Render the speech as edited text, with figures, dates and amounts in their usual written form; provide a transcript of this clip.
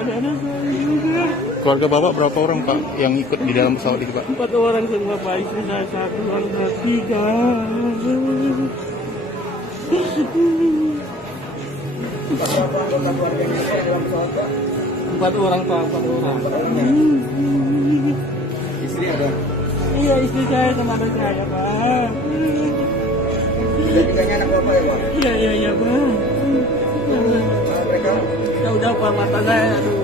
Ada anak saya juga. Keluarga Bapak berapa orang Pak yang ikut di dalam pesawat itu Pak? 4 orang semua Pak, istri saya 1, anak 3. 4 orang Pak, 4 orang. Istri ada? Iya, istri saya sama anak saya Pak. Tiga-tiganya anak bapak ya Pak? Iya Pak. Mereka? Ya udah Pak, mata saya aduh.